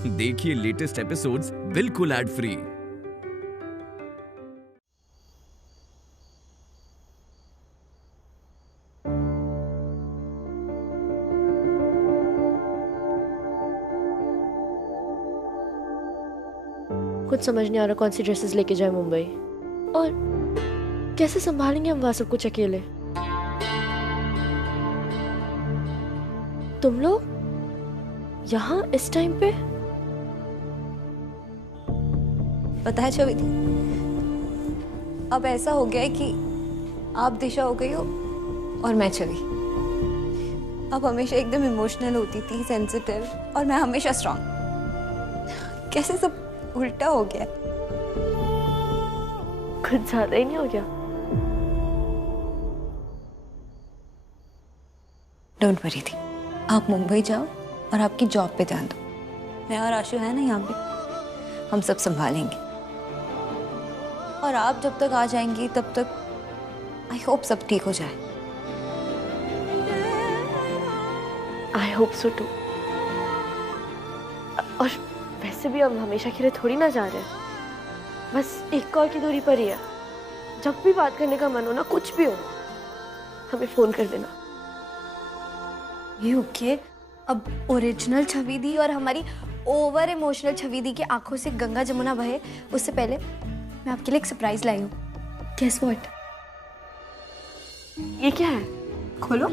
देखिए latest episodes बिल्कुल ad free. कुछ समझ नहीं आ रहा कौन सी ड्रेसेस लेके जाए मुंबई, और कैसे संभालेंगे हम वहां सब कुछ अकेले। तुम लोग यहाँ इस टाइम पे? पता है छवि, अब ऐसा हो गया है कि आप दिशा हो गई हो और मैं छवि। अब हमेशा एकदम इमोशनल होती थी, सेंसिटिव, और मैं हमेशा स्ट्रांग। कैसे सब उल्टा हो गया। कुछ ज्यादा ही नहीं हो गया? डोंट वरी थी, आप मुंबई जाओ और आपकी जॉब पे ध्यान दो। मैं और आशु है ना यहाँ पे, हम सब संभालेंगे। और आप जब तक आ जाएंगी तब तक आई होप सब ठीक हो जाए। I hope so too. और वैसे भी हम हमेशा के लिए थोड़ी ना जा रहे हैं, बस एक कॉल की दूरी पर ही है। जब भी बात करने का मन हो ना, कुछ भी हो, हमें फोन कर देना। ये ओके। अब ओरिजिनल छवि दी और हमारी ओवर इमोशनल छवि दी की आंखों से गंगा जमुना बहे, उससे पहले मैं आपके लिए एक सरप्राइज लाई हूँ। Guess what? ये क्या है? खोलो।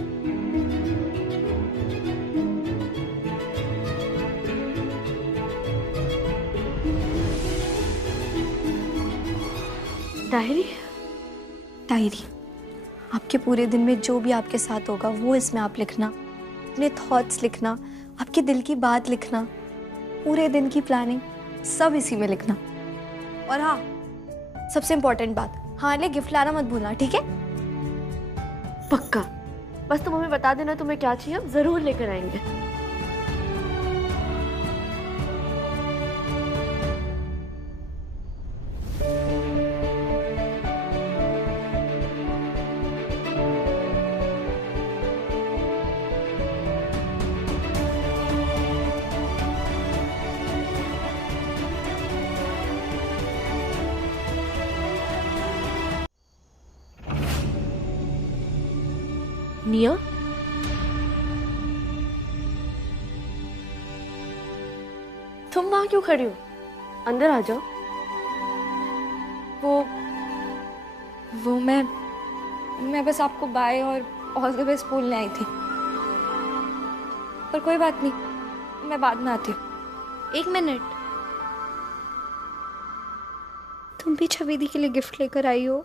डायरी? डायरी। आपके पूरे दिन में जो भी आपके साथ होगा वो इसमें आप लिखना, अपने थॉट्स लिखना, आपके दिल की बात लिखना, पूरे दिन की प्लानिंग सब इसी में लिखना। और हाँ, सबसे इम्पोर्टेंट बात, हाँ ले गिफ्ट लाना मत भूलना, ठीक है? पक्का। बस तुम हमें बता देना तुम्हें क्या चाहिए, हम जरूर लेकर आएंगे। निया, तुम वहां क्यों खड़ी हो? अंदर आ जाओ। वो मैं बस आपको बाय और ऑल द बेस्ट बोलने आई थी। पर कोई बात नहीं, मैं बाद में आती हूँ। एक मिनट, तुम भी छवि दी के लिए गिफ्ट लेकर आई हो?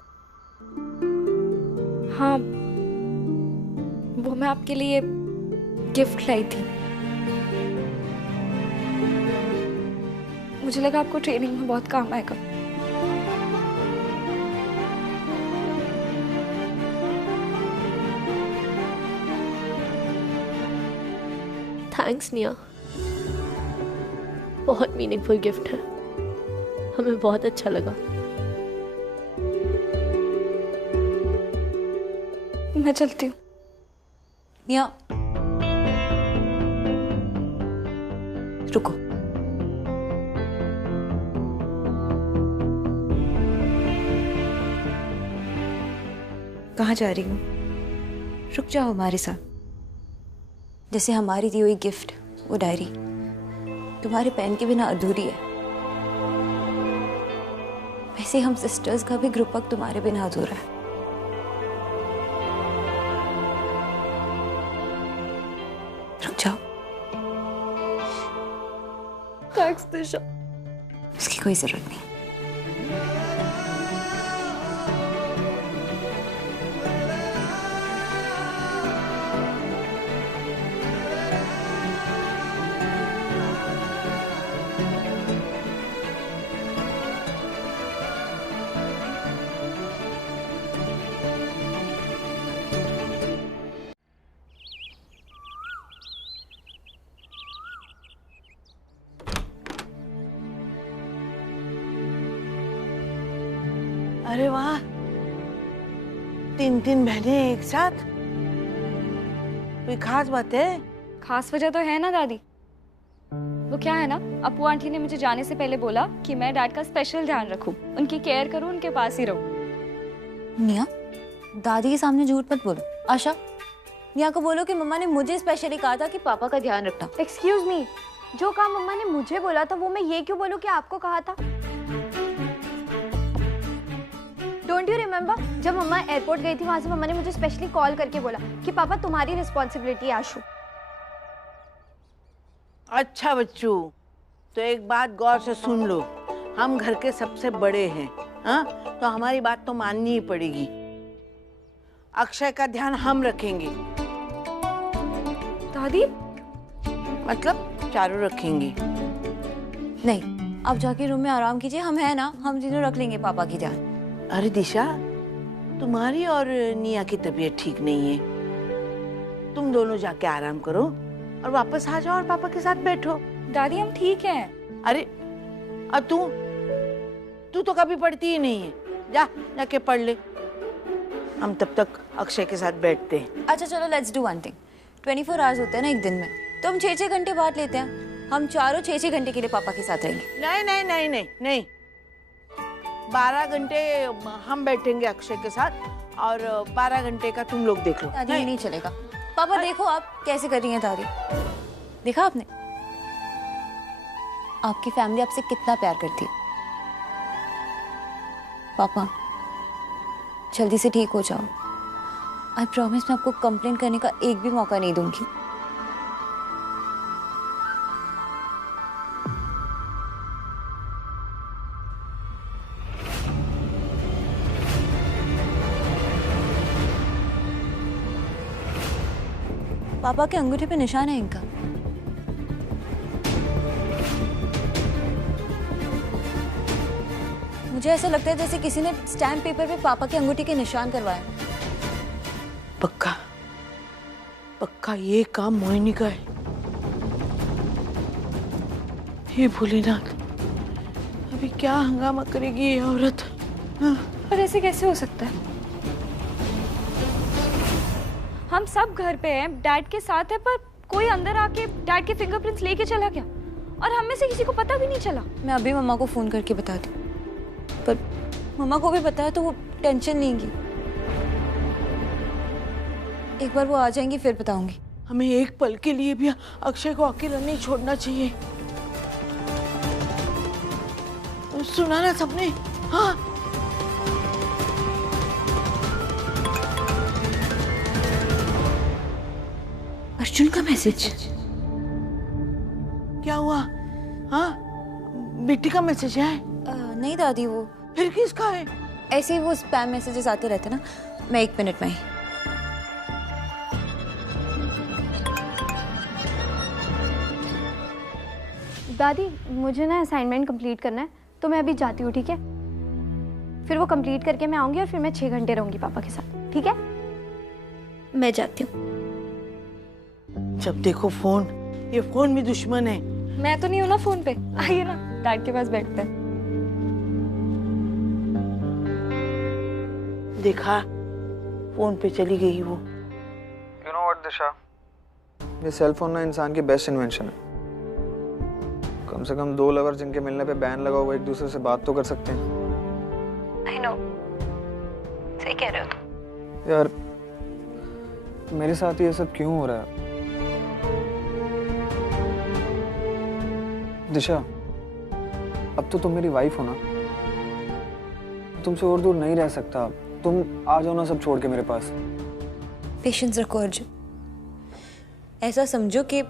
हाँ, वो मैं आपके लिए गिफ्ट लाई थी। मुझे लगा आपको ट्रेनिंग में बहुत काम आएगा। थैंक्स निया, बहुत मीनिंगफुल गिफ्ट है, हमें बहुत अच्छा लगा। मैं चलती हूँ। निया, रुको। कहाँ जा रही हूँ? रुक जाओ हमारे साथ। जैसे हमारी दी हुई गिफ्ट, वो डायरी तुम्हारे पेन के बिना अधूरी है, वैसे हम सिस्टर्स का भी ग्रुप वर्क तुम्हारे बिना अधूरा है। रुक जाओ। थैंक्स दिशा। इसकी कोई जरूरत नहीं। अरे वाह, 3 बहनें एक साथ। कोई खास बात है? खास वजह तो है ना दादी। वो क्या है ना, अपू आंटी ने मुझे जाने से पहले बोला कि मैं डैड का स्पेशल ध्यान रखूं, उनकी केयर करूं, उनके पास ही रहूं। निया, दादी के सामने झूठ मत बोलो। आशा, निया को बोलो कि मम्मा ने मुझे स्पेशली कहा था कि पापा का ध्यान रखना। एक्सक्यूज मी, जो काम मम्मा ने मुझे बोला था वो मैं ये क्यों बोलूं कि आपको कहा था? डोंट यू रिमेम्बर जब मम्मा एयरपोर्ट गई थी, वहां से मम्मा ने मुझे स्पेशली कॉल करके बोला कि पापा तुम्हारी रिस्पॉन्सिबिलिटी है आशु। अच्छा बच्चू, तो एक बात गौर से सुन लो, हम घर के सबसे बड़े हैं, हाँ? तो हमारी बात तो माननी ही पड़ेगी। अक्षय का ध्यान हम रखेंगे। दादी, मतलब चारों रखेंगे। नहीं, आप जाके रूम में आराम कीजिए, हम है ना, हम तीनों रख लेंगे पापा की ध्यान। अरे दिशा, तुम्हारी और निया की तबीयत ठीक नहीं है, तुम दोनों जाके आराम करो और वापस आ जाओ और पापा के साथ बैठो। दादी हम ठीक हैं। अरे अब तू तो कभी पढ़ती ही नहीं है, जाके पढ़ ले, हम तब तक अक्षय के साथ बैठते हैं। अच्छा चलो, let's do one thing. 24 hours होते हैं ना एक दिन में, तो हम 6-6 घंटे बांट लेते हैं। हम चारों 6-6 घंटे के लिए पापा के साथ रहेंगे। नहीं नहीं नहीं नहीं नहीं, 12 घंटे हम बैठेंगे अक्षय के साथ और 12 घंटे का तुम लोग देख लो। दादी ये नहीं चलेगा। पापा देखो आप कैसे कर रही हैं दादी, देखा आपने? आपकी फैमिली आपसे कितना प्यार करती है। पापा जल्दी से ठीक हो जाओ। आई प्रॉमिस मैं आपको कंप्लेंट करने का एक भी मौका नहीं दूंगी। पापा के अंगूठे पे निशान है इनका। मुझे ऐसा लगता है जैसे किसी ने स्टैम्प पेपर पे पापा के अंगूठे के निशान करवाए। पक्का पक्का ये काम मोहिनी का है। हे भोलेनाथ, अभी क्या हंगामा करेगी ये औरत। पर ऐसे कैसे हो सकता है? हम सब घर पे हैं, डैड के साथ है, पर कोई अंदर आके डैड के फिंगरप्रिंट्स लेके चला गया और हम में से किसी को पता भी नहीं चला। मैं अभी मम्मा को फोन करके बता दूं, पर मम्मा को भी पता है तो वो टेंशन लेंगी। एक बार वो आ जाएंगी फिर बताऊंगी। हमें एक पल के लिए भी अक्षय को अकेला नहीं छोड़ना चाहिए। सुना ना सबने? हाँ, अर्जुन का मैसेज। क्या हुआ? हाँ, बेटी का मैसेज है? नहीं दादी, वो फिर किसका है? ऐसे ही वो स्पैम मैसेजेस आते रहते ना। मैं 1 मिनट में ही। दादी मुझे ना असाइनमेंट कंप्लीट करना है, तो मैं अभी जाती हूँ, ठीक है? फिर वो कंप्लीट करके मैं आऊँगी और फिर मैं 6 घंटे रहूँगी पापा के साथ, ठीक है? मैं जाती हूँ। जब देखो फोन, ये फोन भी दुश्मन है। मैं तो नहीं हूं ना फोन पे, आइए ना डैड के पास बैठते हैं। देखा, फोन पे चली गई वो। You know what, दिशा, ये सेल फोन ना इंसान की बेस्ट इन्वेंशन है। कम से कम 2 लवर जिनके मिलने पे बैन लगा हुआ एक दूसरे से बात तो कर सकते हैं। I know, सही कह रहे हो। यार मेरे साथ ये सब क्यों हो रहा है? दिशा, अब तो तुम मेरी वाइफ हो ना, तुमसे और दूर नहीं रह सकता। तुम आ जाओ ना सब छोड़ के मेरे पास। पेशेंस रखो अर्जुन। ऐसा समझो कि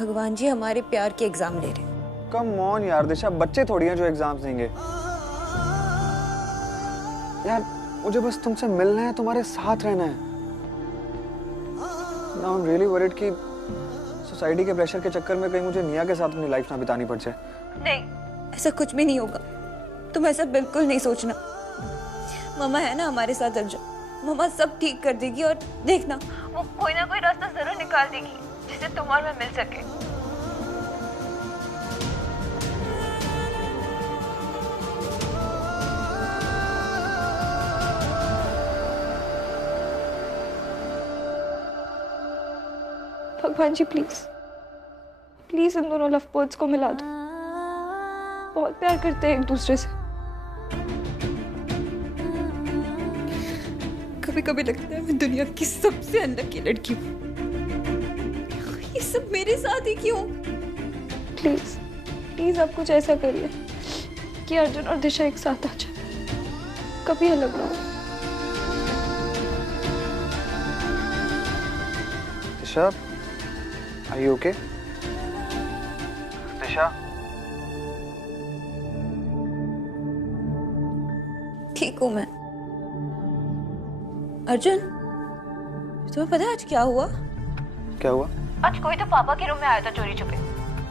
भगवान जी हमारे प्यार के एग्जाम ले रहे हैं। कम ऑन यार दिशा, बच्चे थोड़ी हैं जो एग्जाम्स देंगे। यार मुझे बस तुमसे मिलना है, तुम्हारे साथ रहना है। Now I'm really worried कि सोसाइटी के प्रेशर के चक्कर में कहीं मुझे निया के साथ अपनी लाइफ ना बितानी पड़ जाए। नहीं, ऐसा कुछ भी नहीं होगा। तुम ऐसा बिल्कुल नहीं सोचना। मम्मा है ना हमारे साथ अर्जुन, मम्मा सब ठीक कर देगी और देखना वो कोई ना कोई रास्ता जरूर निकाल देगी जिससे तुम और मैं मिल सके। भगवान जी प्लीज प्लीज इन दोनों लव बर्ड्स को मिला दो, बहुत प्यार करते हैं एक दूसरे से। कभी कभी लगता है मैं दुनिया की सबसे अनलकी लड़की हूँ। ये सब मेरे साथ ही क्यों? प्लीज प्लीज आप कुछ ऐसा करिए कि अर्जुन और दिशा एक साथ आ जाए, कभी अलग ना हो। दिशा, are you okay? दिशा, ठीक हूँ मैं। अर्जुन, तुम्हें पता है आज क्या हुआ? क्या हुआ? आज कोई तो पापा के रूम में आया था चोरी छुपे,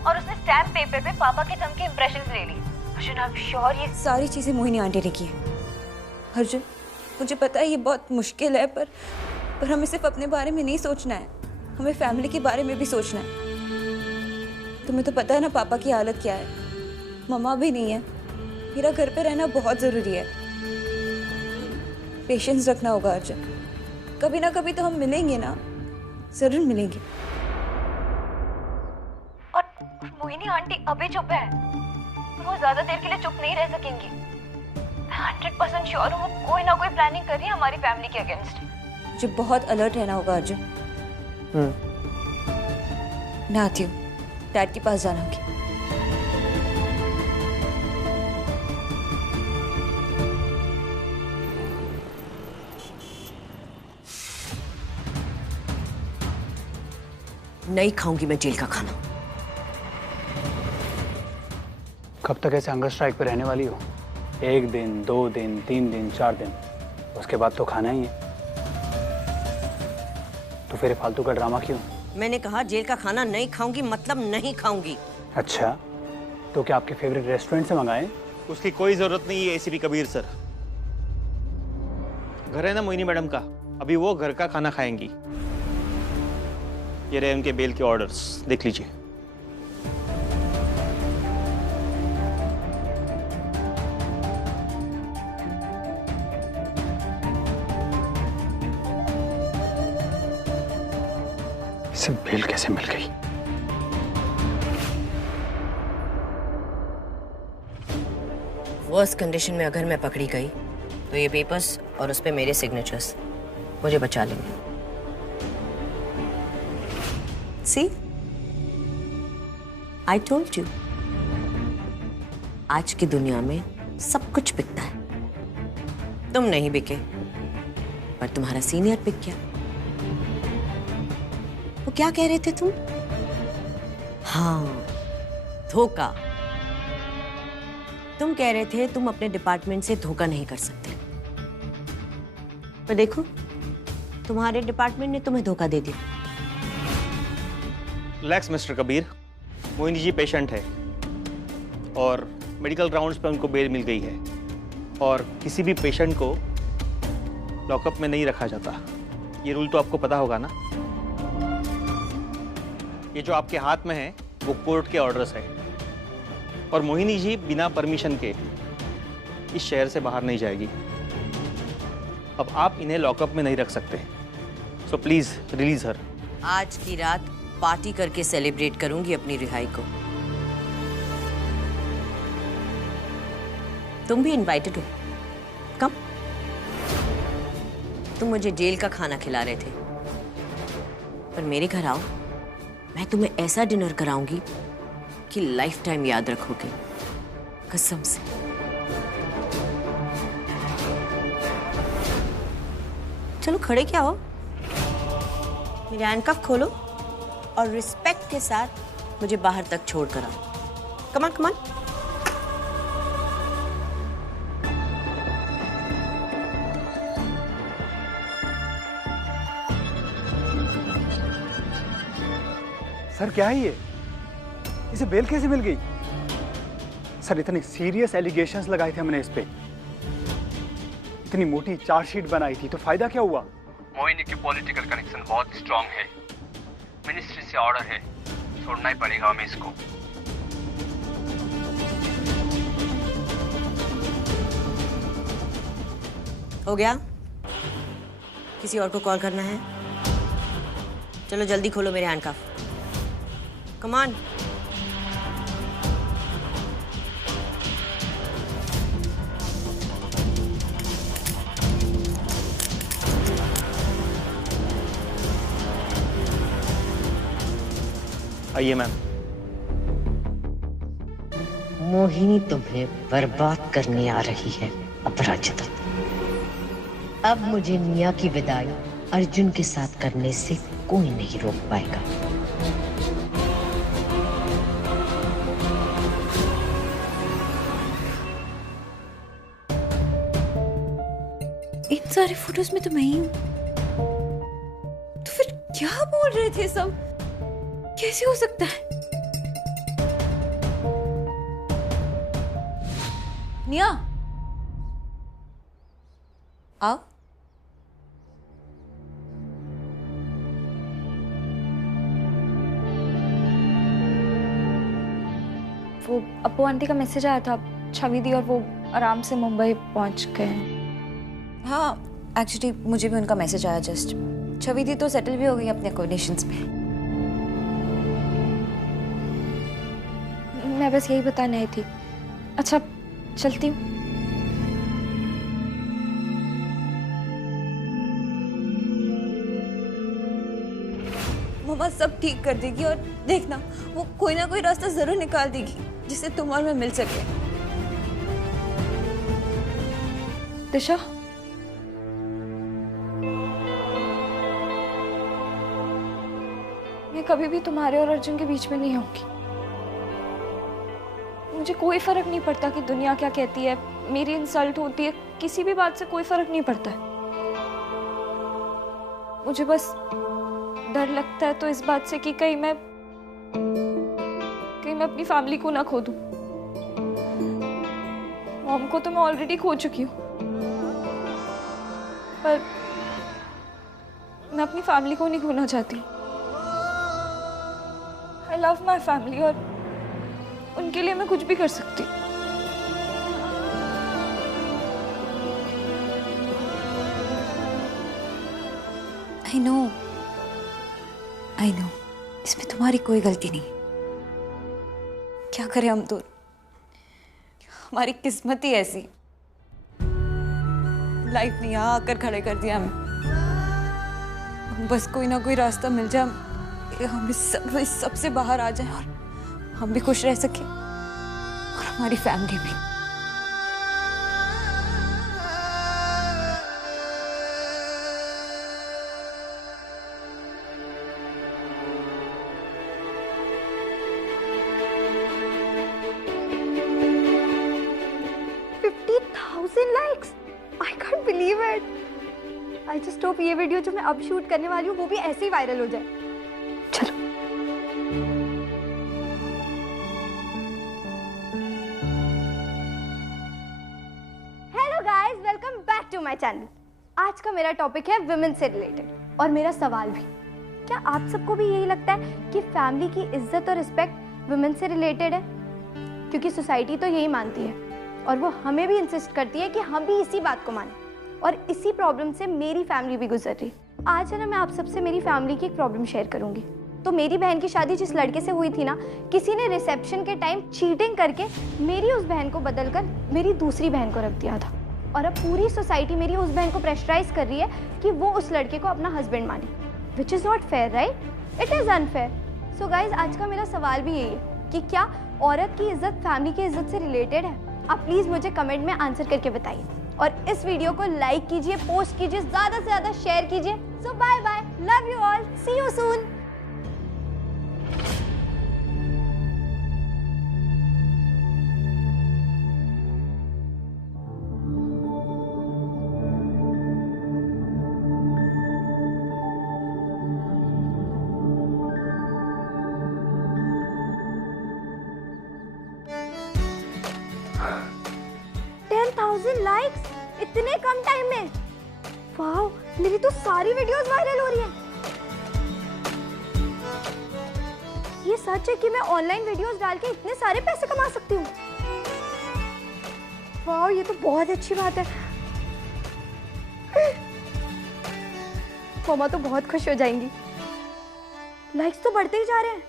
और उसने स्टैम्प पेपर पे पापा के थंब के इंप्रेशंस ले लिए। अर्जुन, आई एम श्योर ये सारी चीजें मोहिनी आंटी ने की है। अर्जुन, मुझे पता है ये बहुत मुश्किल है, पर हमें सिर्फ अपने बारे में नहीं सोचना है, हमें फैमिली के बारे में भी सोचना है। तुम्हें तो पता है ना पापा की हालत क्या है, मम्मा भी नहीं है। मेरा घर पे रहना बहुत जरूरी है। पेशेंस रखना होगा अर्जुन, कभी ना कभी तो हम मिलेंगे ना, जरूर मिलेंगे। और मोहिनी आंटी अभी चुप है, वो ज्यादा देर के लिए चुप नहीं रह सकेंगी। 100% श्योर हूँ वो कोई ना कोई प्लानिंग कर रही है हमारी फैमिली के अगेंस्ट। मुझे बहुत अलर्ट रहना होगा अर्जुन। मैं आती हूँ, डैड के पास जाना होगा। नहीं खाऊंगी मैं जेल का खाना। कब तक ऐसे हंगर स्ट्राइक पे रहने वाली हो? 1 दिन, 2 दिन, 3 दिन, 4 दिन, उसके बाद तो खाना ही है। तो फिर फालतू का ड्रामा क्यों? मैंने कहा जेल का खाना नहीं खाऊंगी, मतलब नहीं खाऊंगी। अच्छा, तो क्या आपके फेवरेट रेस्टोरेंट से मंगाएं? उसकी कोई जरूरत नहीं है एसीपी कबीर सर। घर है ना मोहिनी मैडम का, अभी वो घर का खाना खाएंगी। ये रहे उनके बेल के ऑर्डर्स, देख लीजिए। इसे बेल कैसे मिल गई? वर्स्ट कंडीशन में अगर मैं पकड़ी गई तो ये पेपर्स और उस पे मेरे सिग्नेचर्स मुझे बचा लेंगे। See? I told you. आज की दुनिया में सब कुछ बिकता है। तुम नहीं बिके, पर तुम्हारा सीनियर बिक गया। वो क्या कह रहे थे तुम? हाँ, धोखा। तुम कह रहे थे तुम अपने डिपार्टमेंट से धोखा नहीं कर सकते, पर देखो तुम्हारे डिपार्टमेंट ने तुम्हें धोखा दे दिया। Relax mister Kabir, Mohini ji patient है और मेडिकल ग्राउंड्स पे उनको बेल मिल गई है, और किसी भी पेशेंट को लॉकअप में नहीं रखा जाता। ये रूल तो आपको पता होगा ना। ये जो आपके हाथ में है वो कोर्ट के ऑर्डर्स है, और मोहिनी जी बिना परमिशन के इस शहर से बाहर नहीं जाएगी। अब आप इन्हें लॉकअप में नहीं रख सकते, सो प्लीज रिलीज हर। आज की रात पार्टी करके सेलिब्रेट करूंगी अपनी रिहाई को। तुम भी इनवाइटेड हो, कम। तुम मुझे जेल का खाना खिला रहे थे, पर मेरे घर आओ, मैं तुम्हें ऐसा डिनर कराऊंगी कि लाइफ टाइम याद रखोगे, कसम से। चलो खड़े क्या हो, मेरे हैंडकफ खोलो और रिस्पेक्ट के साथ मुझे बाहर तक छोड़ कर आओ। कमान कमान। सर क्या है ये? इसे बेल कैसे मिल गई? सर इतने सीरियस एलिगेशंस लगाए थे हमने इस पे, इतनी मोटी चार्जशीट बनाई थी, तो फायदा क्या हुआ? मोहिनी की पॉलिटिकल कनेक्शन बहुत स्ट्रांग है, मिनिस्ट्री से ऑर्डर है, छोड़ना ही पड़ेगा हमें इसको। हो गया? किसी और को कॉल करना है? चलो जल्दी खोलो मेरे हैंडकफ। Come on. आइए मैम। मोहिनी तुम्हें बर्बाद करने आ रही है अपराजिता। अब मुझे निया की विदाई अर्जुन के साथ करने से कोई नहीं रोक पाएगा। इन सारे फोटोज में तो मैं ही हूँ, तो फिर क्या बोल रहे थे सब? कैसे हो सकता है? निया, आओ। वो अपू आंटी का मैसेज आया था, छवि दी और वो आराम से मुंबई पहुंच गए हैं। हाँ, एक्चुअली मुझे भी उनका मैसेज आया जस्ट। छवि दी तो सेटल भी हो गई अपने अकोमोडेशंस में। मैं बस यही बताने आई थी। अच्छा, चलती हूँ। मम्मा सब ठीक कर देगी और देखना वो कोई ना कोई रास्ता जरूर निकाल देगी जिससे तुम और मैं मिल सके। दिशा, मैं कभी भी तुम्हारे और अर्जुन के बीच में नहीं आऊंगी। मुझे कोई फर्क नहीं पड़ता कि दुनिया क्या कहती है, मेरी इंसल्ट होती है, किसी भी बात से कोई फर्क नहीं पड़ता है। मुझे बस डर लगता है तो इस बात से कि कहीं मैं अपनी फैमिली को ना खो दूं। मॉम को तो मैं ऑलरेडी खो चुकी हूँ, पर मैं अपनी फैमिली को नहीं खोना चाहती। I love my family और उनके लिए मैं कुछ भी कर सकती। I know, इसमें तुम्हारी कोई गलती नहीं। क्या करें हम तो, हमारी किस्मत ही ऐसी, लाइफ ने यहाँ आकर खड़े कर दिया हमें। बस कोई ना कोई रास्ता मिल जाए, हम इस सब से बाहर आ जाए और हम भी खुश रह सके और हमारी फैमिली भी। I can't believe it. I just hope ये वीडियो जो मैं अब शूट करने वाली हूँ वो भी ऐसे ही वायरल हो जाए। चलो। Hello guys, welcome back to my channel. आज का मेरा टॉपिक है विमेन से रिलेटेड और मेरा सवाल भी। क्या आप सबको भी यही लगता है कि फैमिली की इज्जत और रिस्पेक्ट विमेन से रिलेटेड है? क्योंकि सोसाइटी तो यही मानती है और वो हमें भी इंसिस्ट करती है कि हम भी इसी बात को मानें। और इसी प्रॉब्लम से मेरी फैमिली भी गुजर रही। आज है ना, मैं आप सबसे मेरी फैमिली की एक प्रॉब्लम शेयर करूंगी। तो मेरी बहन की शादी जिस लड़के से हुई थी ना, किसी ने रिसेप्शन के टाइम चीटिंग करके मेरी उस बहन को बदलकर मेरी दूसरी बहन को रख दिया था। और अब पूरी सोसाइटी मेरी उस बहन को प्रेशराइज कर रही है कि वो उस लड़के को अपना हस्बैंड माने, which is not fair, right? It is unfair. So guys, आज का मेरा सवाल भी यही है कि क्या औरत की इज्जत फैमिली की इज्जत से रिलेटेड है? आप प्लीज़ मुझे कमेंट में आंसर करके बताइए और इस वीडियो को लाइक कीजिए, पोस्ट कीजिए, ज़्यादा से ज़्यादा शेयर कीजिए। So bye bye, love you all, see you soon. Likes इतने कम टाइम में, वाओ! मेरी तो सारी वीडियोस वायरल हो रही हैं। ये सच है कि मैं ऑनलाइन वीडियोस डाल के इतने सारे पैसे कमा सकती हूँ। वाओ, ये तो बहुत अच्छी बात है। मम्मा तो बहुत खुश हो जाएंगी। लाइक्स तो बढ़ते ही जा रहे हैं।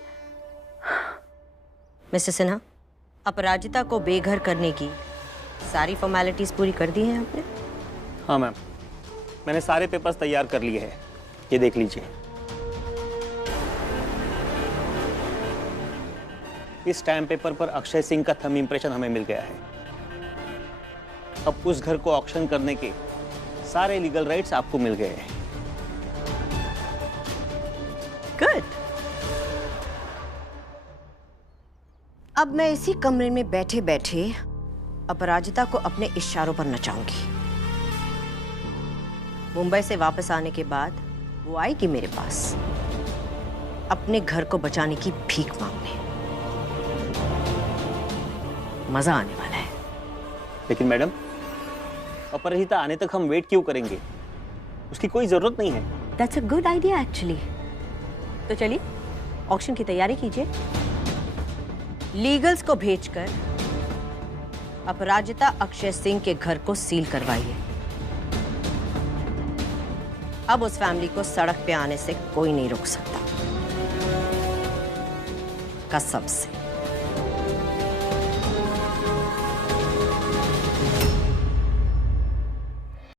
मिस्टर सिन्हा, अपराजिता को बेघर करने की सारी फॉर्मेलिटीज पूरी कर दी हैं आपने? हाँ मैम, मैंने सारे पेपर्स तैयार कर लिए हैं, ये देख लीजिए। इस स्टैम्प पेपर पर अक्षय सिंह का थंब इंप्रेशन हमें मिल गया है। अब उस घर को ऑक्शन करने के सारे लीगल राइट्स आपको मिल गए हैं। गुड। अब मैं इसी कमरे में बैठे बैठे अपराजिता को अपने इशारों पर नचाऊंगी। मुंबई से वापस आने के बाद वो आएगी मेरे पास अपने घर को बचाने की भीख मांगने। मजा आने वाला है। लेकिन मैडम, अपराजिता आने तक हम वेट क्यों करेंगे? उसकी कोई जरूरत नहीं है। That's a good idea actually। तो चलिए ऑक्शन की तैयारी कीजिए। लीगल्स को भेजकर अपराजिता अक्षय सिंह के घर को सील करवाइए। अब उस फैमिली को सड़क पे आने से कोई नहीं रोक सकता, कसम से।